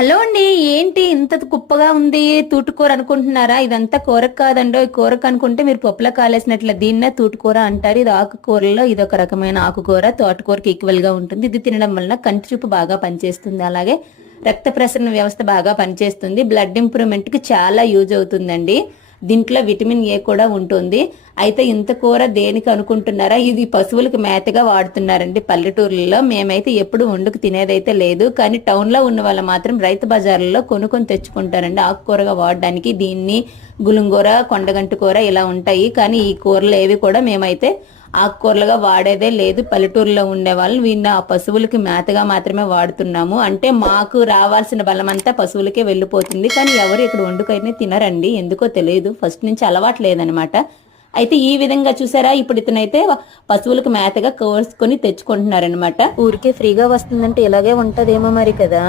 Hello అండి, ఏంటి ఇంత కుప్పగా ఉంది? తూటుకూర అనుకుంటున్నారా? ఇదంతా కూర కాదండో. ఈ కూరకు అనుకుంటే మీరు పప్పులో కాలేసినట్లే దీన్నే తూటుకూర అంటారు. ఇది ఆకుకూరలో ఇదొక రకమైన ఆకుకూర. తోటకూరకి ఈక్వల్ గా ఉంటుంది. ఇది తినడం వలన కంటి చూపు బాగా పనిచేస్తుంది. అలాగే రక్త ప్రసరణ వ్యవస్థ బాగా పనిచేస్తుంది. బ్లడ్ ఇంప్రూవ్మెంట్ కి చాలా యూజ్ అవుతుందండి. దీంట్లో విటమిన్ ఏ కూడా ఉంటుంది. అయితే ఇంత కూర దేనికి అనుకుంటున్నారా? ఇది పశువులకు మేతగా వాడుతున్నారండి పల్లెటూర్లలో. మేమైతే ఎప్పుడు వండుకు తినేదైతే లేదు, కానీ టౌన్ లో ఉన్న వాళ్ళు మాత్రం రైతు బజార్లలో కొనుక్కొని తెచ్చుకుంటారండి ఆకుకూరగా వాడడానికి. దీన్ని గులుంగూర, కొండగంటి కూర ఇలా ఉంటాయి, కానీ ఈ కూరలు ఏవి కూడా మేమైతే ఆకుకూరలుగా వాడేదే లేదు. పల్లెటూరులో ఉండే వాళ్ళు వీళ్ళ ఆ పశువులకి మేతగా మాత్రమే వాడుతున్నాము. అంటే మాకు రావాల్సిన బలమంతా పశువులకే వెళ్ళిపోతుంది, కానీ ఎవరు ఇక్కడ వండుకొని తినరండి. ఎందుకో తెలియదు, ఫస్ట్ నుంచి అలవాటు లేదనమాట. అయితే ఈ విధంగా చూసారా, ఇప్పుడు ఇతనైతే పశువులకు మేతగా కోసుకొని తెచ్చుకుంటున్నారనమాట. ఊరికే ఫ్రీగా వస్తుందంటే ఇలాగే ఉంటదేమో మరి కదా.